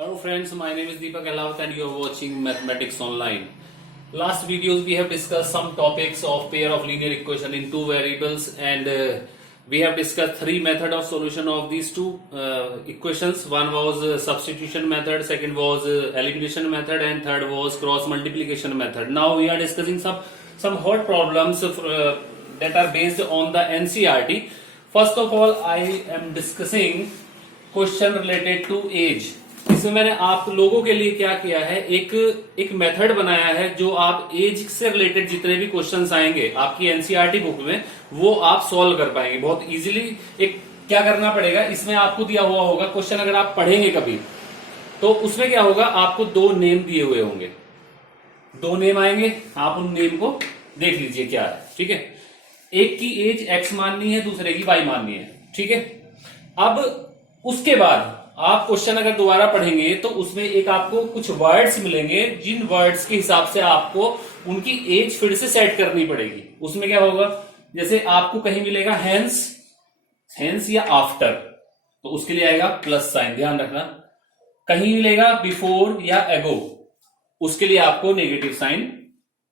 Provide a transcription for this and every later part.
Hello friends, my name is Deepak Ahlawat and you are watching Mathematics Online. Last videos we have discussed some topics of pair of linear equation in two variables and we have discussed three methods of solution of these two equations. One was substitution method, second was elimination method and third was cross multiplication method. Now we are discussing some hot problems that are based on the NCERT. First of all, I am discussing question related to age. इसमें मैंने आप लोगों के लिए क्या किया है, एक मेथड बनाया है जो आप एज से रिलेटेड जितने भी क्वेश्चंस आएंगे आपकी एनसीईआरटी बुक में वो आप सॉल्व कर पाएंगे बहुत इजीली। एक क्या करना पड़ेगा, इसमें आपको दिया हुआ होगा क्वेश्चन, अगर आप पढ़ेंगे कभी तो उसमें क्या होगा, आपको दो नेम दिए हुए होंगे, दो नेम आएंगे, आप उन नेम को देख लीजिए क्या है। ठीक है, एक की एज एक्स माननी है, दूसरे की वाई माननी है। ठीक है, अब उसके बाद आप क्वेश्चन अगर दोबारा पढ़ेंगे तो उसमें एक आपको कुछ वर्ड्स मिलेंगे, जिन वर्ड्स के हिसाब से आपको उनकी एज फिर से सेट करनी पड़ेगी। उसमें क्या होगा, जैसे आपको कहीं मिलेगा हैंस, हैंस या आफ्टर, तो उसके लिए आएगा प्लस साइन, ध्यान रखना। कहीं मिलेगा बिफोर या एगो, उसके लिए आपको नेगेटिव साइन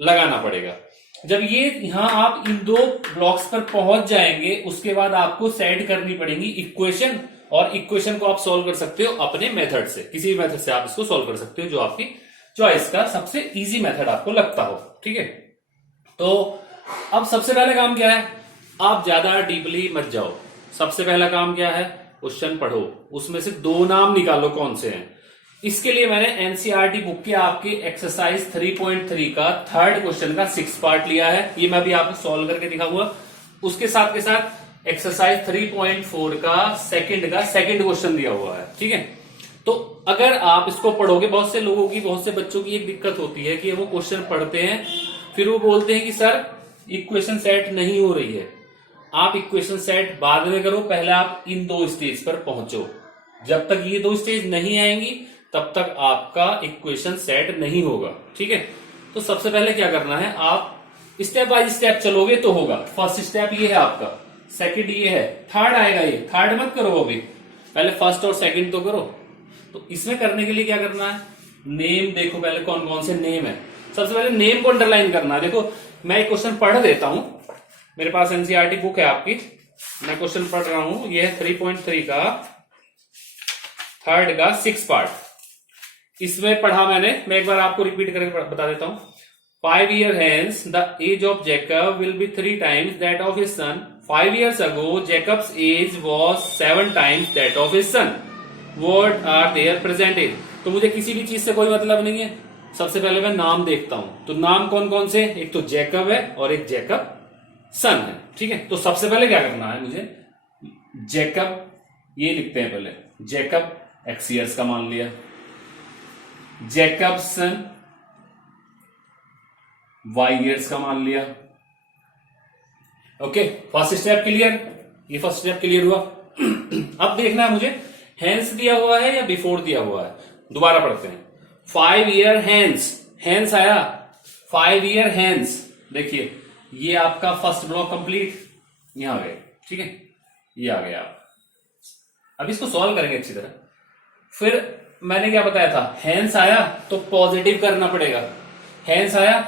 लगाना पड़ेगा। जब ये यहां आप इन दो ब्लॉक्स पर पहुंच जाएंगे उसके बाद आपको सेट करनी पड़ेगी इक्वेशन, और इक्वेशन को आप सॉल्व कर सकते हो अपने मेथड से, किसी भी मेथड से आप इसको सॉल्व कर सकते हो जो आपकी चॉइस का सबसे इजी मेथड आपको लगता हो। ठीक है, तो अब सबसे पहले काम क्या है, आप ज्यादा डीपली मत जाओ। सबसे पहला काम क्या है, क्वेश्चन पढ़ो, उसमें से दो नाम निकालो कौन से हैं। इसके लिए मैंने एनसीईआरटी बुक के आपके एक्सरसाइज 3.3 का थर्ड क्वेश्चन का 6 पार्ट लिया है, ये मैं भी आपको सॉल्व करके दिखाऊंगा। उसके साथ के साथ एक्सरसाइज 3.4 का सेकंड क्वेश्चन दिया हुआ है। ठीक है, तो अगर आप इसको पढ़ोगे, बहुत से लोगों की, बहुत से बच्चों की एक दिक्कत होती है कि वो क्वेश्चन पढ़ते हैं फिर वो बोलते हैं कि सर इक्वेशन सेट नहीं हो रही है। आप इक्वेशन सेट बाद में करो, पहले आप इन दो स्टेज पर पहुंचो। जब तक ये दो स्टेज नहीं आएंगी तब तक आपका इक्वेशन सेट नहीं होगा। ठीक है, तो सबसे पहले क्या करना है, आप स्टेप बाय स्टेप चलोगे तो होगा। फर्स्ट स्टेप ये है आपका, सेकंड ये है, थर्ड आएगा। ये थर्ड मत करो अभी, पहले फर्स्ट और सेकंड तो करो। तो इसमें करने के लिए क्या करना है, नेम देखो पहले कौन कौन से नेम है। सबसे पहले नेम को अंडरलाइन करना है। देखो मैं एक क्वेश्चन पढ़ देता हूं, मेरे पास एनसीईआरटी बुक है आपकी, मैं क्वेश्चन पढ़ रहा हूं। ये है 3.3 का थर्ड का 6 पार्ट। इसमें पढ़ा मैंने, मैं एक बार आपको रिपीट करके बता देता हूं। 5 years hence, the age of Jacob will be 3 times that of his son. 5 years ago, Jacob's age was 7 times that of his son. What are their present age? तो मुझे किसी भी चीज से कोई मतलब नहीं है। सबसे पहले मैं नाम देखता हूं, तो नाम कौन कौन से, एक तो जैकब है और एक जैकब सन है। ठीक है, तो सबसे पहले क्या करना है मुझे, जैकब ये लिखते हैं पहले, जैकब एक्स ईयर्स का मान लिया, जैकब सन वाई ईयर्स का मान लिया। ओके, फर्स्ट स्टेप क्लियर, ये फर्स्ट स्टेप क्लियर हुआ। अब देखना है मुझे हैंस दिया हुआ है या बिफोर दिया हुआ है। दोबारा पढ़ते हैं, 5 year हैंस, हैंस आया, 5 year हैंस। देखिए ये आपका फर्स्ट ब्लॉक कंप्लीट, यहां आ गए। ठीक है, ये आ गया। अब इसको सॉल्व करेंगे अच्छी तरह। फिर मैंने क्या बताया था, हैंस आया तो पॉजिटिव करना पड़ेगा। हैंस आया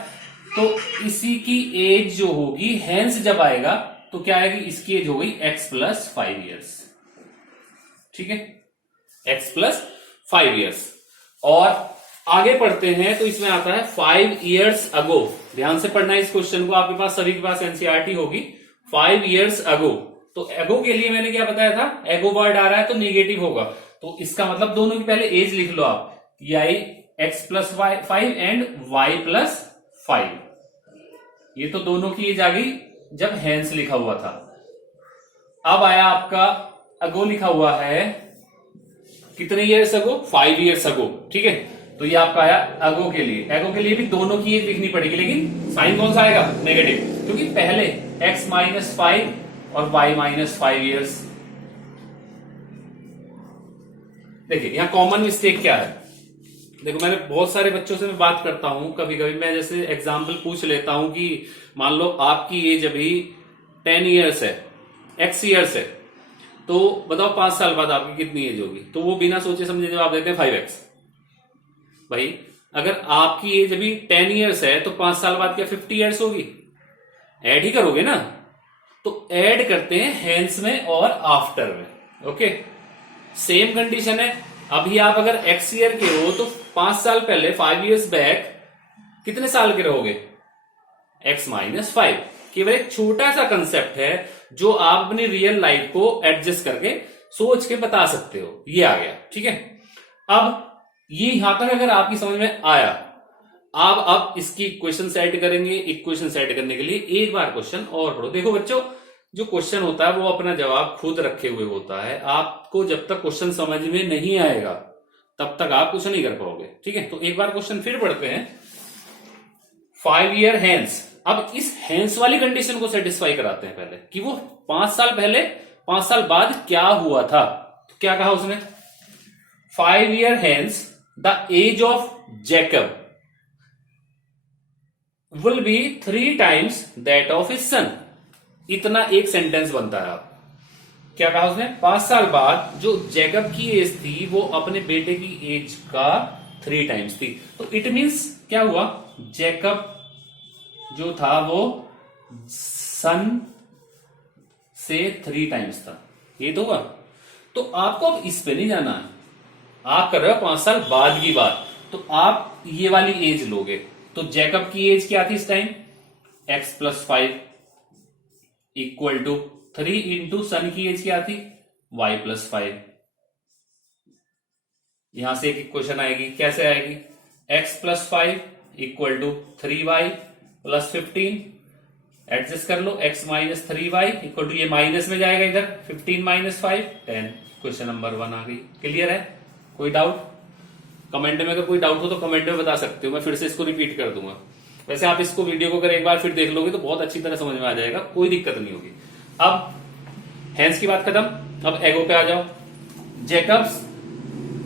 तो इसी की एज जो होगी, हैंस जब आएगा तो क्या आएगी, इसकी एज हो गई x प्लस 5 ईयर्स। ठीक है, x प्लस 5 ईयर्स। और आगे पढ़ते हैं तो इसमें आता है 5 years ago। ध्यान से पढ़ना है इस क्वेश्चन को, आपके पास सभी के पास एनसीईआरटी होगी। 5 years ago, तो एगो के लिए मैंने क्या बताया था, एगो वर्ड आ रहा है तो नेगेटिव होगा, तो इसका मतलब दोनों की पहले एज लिख लो आप, यानी x plus 5 and y plus 5। ये तो दोनों की एज आ गई जब हैंस लिखा हुआ था। अब आया आपका अगो, लिखा हुआ है कितने ईयर्स अगो, 5 years अगो। ठीक है, तो ये आपका आया अगो के लिए। एगो के लिए भी दोनों की एज लिखनी पड़ेगी, लेकिन साइन कौन सा आएगा, नेगेटिव, क्योंकि पहले x माइनस 5 और y माइनस 5 ईयर्स। देखिए यहां कॉमन मिस्टेक क्या है, देखो मैंने बहुत सारे बच्चों से मैं बात करता हूं, कभी कभी मैं जैसे एग्जाम्पल पूछ लेता हूं कि मान लो आपकी एज अभी 10 ईयर्स है, x ईयर्स है, तो बताओ 5 साल बाद आपकी कितनी एज होगी? तो वो बिना सोचे समझे जवाब देते हैं 5x। भाई अगर आपकी एज अभी 10 ईयर्स है तो 5 साल बाद क्या 50 ईयर्स होगी? ऐड ही करोगे ना। तो ऐड करते हैं हैंस में और आफ्टर में। ओके, सेम कंडीशन है। अभी आप अगर x ईयर के हो तो 5 साल पहले 5 ईयर्स बैक कितने साल के रहोगे? x minus 5। केवल एक छोटा सा कंसेप्ट है जो आप अपनी रियल लाइफ को एडजस्ट करके सोच के बता सकते हो। ये आ गया, ठीक है। अब ये यहां तक अगर आपकी समझ में आया, आप अब इसकी इक्वेशन सेट करेंगे। इक्वेशन सेट करने के लिए एक बार क्वेश्चन और पढ़ो। देखो बच्चों, जो क्वेश्चन होता है वो अपना जवाब खुद रखे हुए होता है। आपको जब तक क्वेश्चन समझ में नहीं आएगा तब तक आप कुछ नहीं कर पाओगे, ठीक है। तो एक बार क्वेश्चन फिर पढ़ते हैं। 5 ईयर हैंस। अब इस हैंस वाली कंडीशन को सेटिस्फाई कराते हैं पहले कि वो 5 साल पहले 5 साल बाद क्या हुआ था। तो क्या कहा उसने? 5 year hence the age of Jacob will be 3 times that of his son. इतना एक सेंटेंस बनता है। आप क्या कहा उसने? 5 साल बाद जो जैकब की एज थी वो अपने बेटे की एज का 3 टाइम्स थी। तो इट मींस क्या हुआ? जैकब जो था वो सन से 3 टाइम्स था। ये तो हुआ। तो आपको अब इस पे नहीं जाना है, आप कर रहे हो 5 साल बाद की बात। तो आप ये वाली एज लोगे। तो जैकब की एज क्या थी इस time? x plus 5 equal to 3 into son की एज क्या थी? y plus 5। यहां से एक इक्वेशन आएगी। कैसे आएगी? x plus 5 equal to 3y plus 15। Adjust कर लो। x minus 3y equal to, ये माइनस में जाएगा इधर, 15 माइनस 5 10। क्वेश्चन नंबर 1 आ गई। क्लियर है? कोई डाउट? कमेंट में अगर कोई डाउट हो तो कमेंट में बता सकते हो, मैं फिर से इसको रिपीट कर दूंगा। वैसे आप इसको वीडियो को अगर एक बार फिर देख लोगे तो बहुत अच्छी तरह समझ में आ जाएगा, कोई दिक्कत नहीं होगी। अब हैंस की बात खत्म, अब एगो पे आ जाओ। Jacobs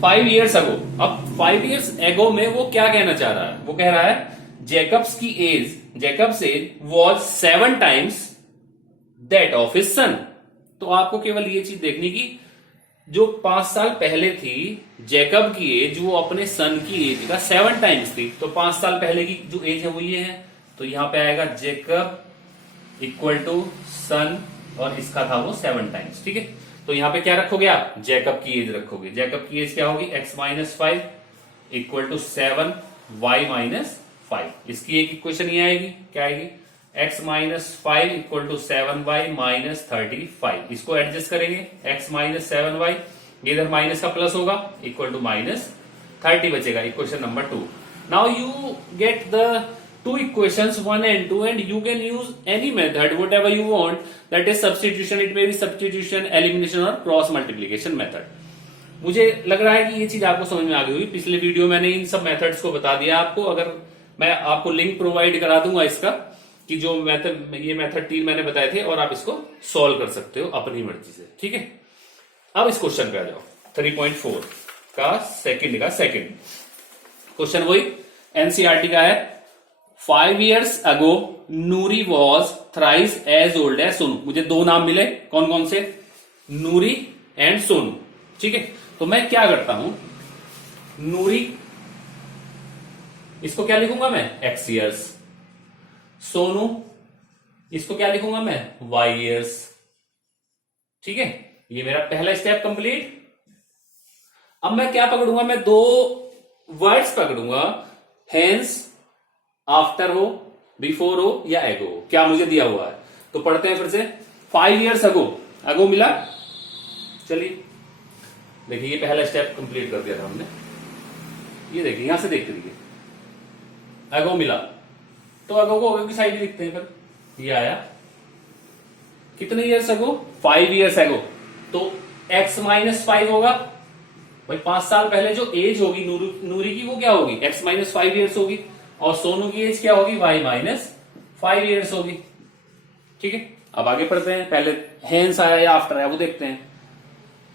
5 years ago. अब 5 ईयर्स एगो में वो क्या कहना चाह रहा है? वो कह रहा है जैकब्स की age, Jacob's age was 7 times that of his son. तो आपको केवल ये चीज देखनी की जो 5 साल पहले थी जैकब की एज वो अपने सन की एज का 7 टाइम्स थी। तो 5 साल पहले की जो एज है वो ये है। तो यहां पे आएगा जैकब इक्वल टू सन और इसका था वो 7 टाइम्स, ठीक है। तो यहां पे क्या रखोगे आप? जैकब की एज रखोगे। जैकब की एज क्या होगी? x minus 5 equal to 7 y minus 5। इसकी एक इक्वेशन ये आएगी। क्या आएगी? x minus 5 equal to 7y minus 35। इसको एडजस्ट करेंगे। x माइनस 7y, इधर माइनस का प्लस होगा, इक्वल टू माइनस 30 बचेगा। Equation number 2। Now you get the 2 equations 1 and 2 and you can use any method whatever you want, that is substitution, it may be substitution, elimination और cross multiplication method। मुझे लग रहा है कि ये चीज आपको समझ में आ गई होगी। पिछले वीडियो मैंने इन सब मेथड्स को बता दिया आपको। अगर मैं आपको लिंक प्रोवाइड करा दूंगा इसका कि जो मेथड, ये मेथड 3 मैंने बताए थे और आप इसको सॉल्व कर सकते हो अपनी मर्जी से, ठीक है। अब इस क्वेश्चन पे आ जाओ। 3.4 का सेकंड क्वेश्चन वही एनसीईआरटी का है। 5 years ago Noori was thrice as old as Sonu. मुझे 2 नाम मिले, कौन कौन से? नूरी एंड सोनू, ठीक है। तो मैं क्या करता हूं, नूरी इसको क्या लिखूंगा मैं? x years। सोनू इसको क्या लिखूंगा मैं? y years, ठीक है। ये मेरा पहला स्टेप कंप्लीट। अब मैं क्या पकड़ूंगा? मैं 2 वर्ड्स पकड़ूंगा, हेंस आफ्टर हो, बिफोर हो या एगो हो। क्या मुझे दिया हुआ है तो पढ़ते हैं फिर से। 5 years अगो, अगो मिला। चलिए देखिए, ये पहला स्टेप कंप्लीट कर दिया था हमने। ये देखिए, यहां से देखते देखिए, अगो मिला तो अगो को अगो की साइड लिखते हैं। फिर ये आया कितने ईयर्स अगो? 5 years अगो। तो x माइनस 5 होगा भाई। 5 साल पहले जो एज होगी नूरी की वो क्या होगी? x माइनस 5 years होगी। और सोनू की एज क्या होगी? y माइनस 5 years होगी, ठीक है। अब आगे पढ़ते हैं। पहले हेंस आया या आफ्टर आया वो देखते हैं।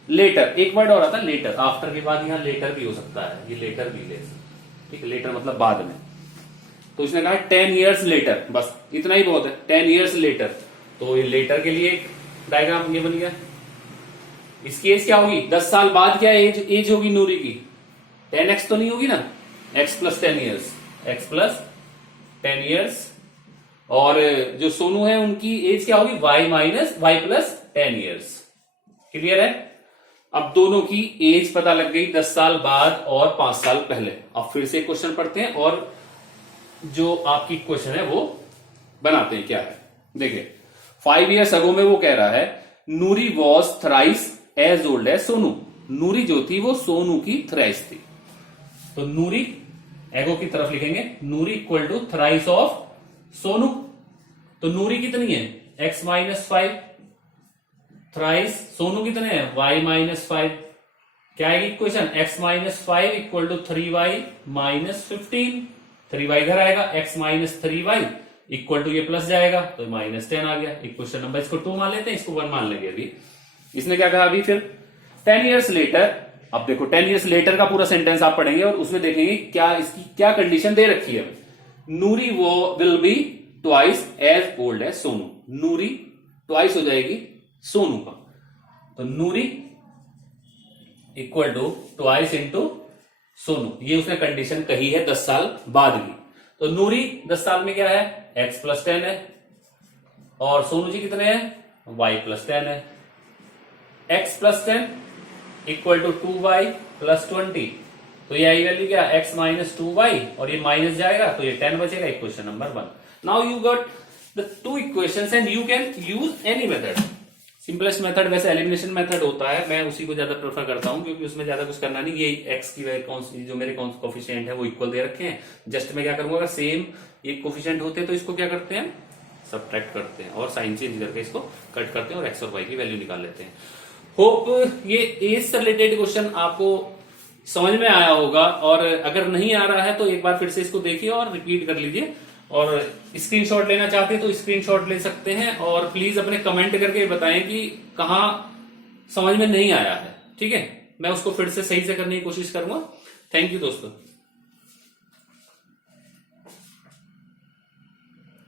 लेटर, एक वर्ड और आता है लेटर। आफ्टर के बाद यहां लेटर भी हो सकता है, ये लेटर भी ले, ठीक है। लेटर मतलब बाद में। तो इसने कहा 10 years लेटर, बस इतना ही बहुत है। 10 years लेटर। तो ये लेटर के लिए एक डायग्राम ये बन गया। इसकी एज क्या होगी 10 साल बाद, क्या एज होगी नूरी की 10x तो नहीं होगी ना, x plus 10 years, x plus 10 years. और जो सोनू है उनकी एज क्या होगी y प्लस 10 ईयर्स। क्लियर है? अब दोनों की एज पता लग गई 10 साल बाद और 5 साल पहले। अब फिर से क्वेश्चन पढ़ते हैं और जो आपकी क्वेश्चन है वो बनाते हैं। क्या है देखिए, 5 ईयर्स अगो में वो कह रहा है Noori was thrice as old as Sonu. Noori जो थी वो सोनू की थ्राइस थी। तो नूरी एगो की तरफ लिखेंगे, Noori equal to thrice of Sonu. तो नूरी कितनी है x माइनस 5, थ्राइस सोनू कितने हैं y माइनस 5। क्या है equation, x minus 5 equal to 3y minus 15। 3y इधर आएगा, x minus 3y equal to ये प्लस जाएगा तो माइनस 10 आ गया। इक्वेशन नंबर इसको 2 मान लेते हैं, इसको 1 मान लेंगे। अभी इसने क्या कहा, अभी फिर 10 ईयर्स लेटर। अब देखो 10 ईयर्स लेटर का पूरा सेंटेंस आप पढ़ेंगे और उसमें देखेंगे क्या इसकी क्या कंडीशन दे रखी है। नूरी वो will be twice as old as Sonu. Noori twice हो जाएगी सोनू का, तो Noori equal to twice into Sonu. ये उसने कंडीशन कही है 10 साल बाद की। तो नूरी 10 साल में क्या है x प्लस 10 है और सोनू जी कितने हैं y प्लस 10 है। x plus 10 equal to 2y plus 20। तो ये आई वैल्यू क्या x माइनस 2y और ये माइनस जाएगा तो ये 10 बचेगा। Equation number 1। Now you got the 2 equations and you can use any method. Simplest method वैसे एलिमिनेशन मेथड होता है, मैं उसी को ज्यादा प्रेफर करता हूं क्योंकि उसमें ज्यादा कुछ करना नहीं। ये x की जो मेरे कोफिशिएंट है वो इक्वल दे रखे हैं। जस्ट मैं क्या करूंगा, अगर सेम ये कोफिशिएंट होते हैं तो इसको क्या करते हैं सब्ट्रैक्ट करते हैं और साइन चेंज करके इसको कट करते हैं और x और y की वैल्यू निकाल लेते हैं। होप ये एज से रिलेटेड क्वेश्चन आपको समझ में आया होगा, और अगर नहीं आ रहा है तो एक बार फिर से इसको देखिए और रिपीट कर लीजिए। और स्क्रीनशॉट लेना चाहते हैं तो स्क्रीनशॉट ले सकते हैं और प्लीज अपने कमेंट करके बताएं कि कहां समझ में नहीं आया है। ठीक है, मैं उसको फिर से सही से करने की कोशिश करूंगा। थैंक यू दोस्तों।